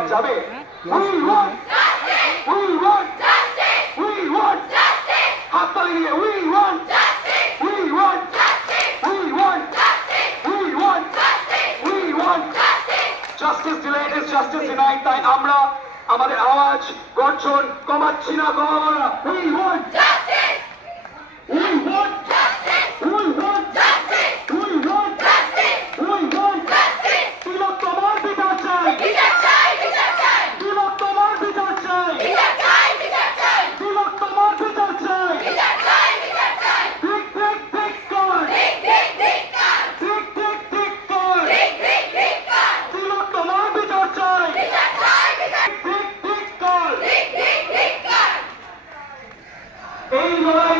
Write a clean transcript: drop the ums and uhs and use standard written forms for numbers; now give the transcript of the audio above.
দেওয়া যাবে? হাত তালি দিয়ে justice delayed is justice denied. তাই আমরা আমাদের আওয়াজ গর্জন কমাচ্ছি না, কমাবো না। We want justice. We want justice. We want justice. We want justice. We want justice. তিলক তোমার বিচার চাই, বিচার চাই, বিচার চাই। তিলক তোমার বিচার চাই, বিচার চাই, বিচার চাই। তিলক তোমার বিচার চাই, বিচার চাই, বিচার চাই। ঠিক ঠিক ঠিক কর, ঠিক ঠিক ঠিক কর, ঠিক ঠিক ঠিক কর, ঠিক ঠিক ঠিক কর। তিলক তোমার বিচার চাই, বিচার চাই, বিচার ঠিক ঠিক কর, ঠিক ঠিক ঠিক কর। এই লড়াই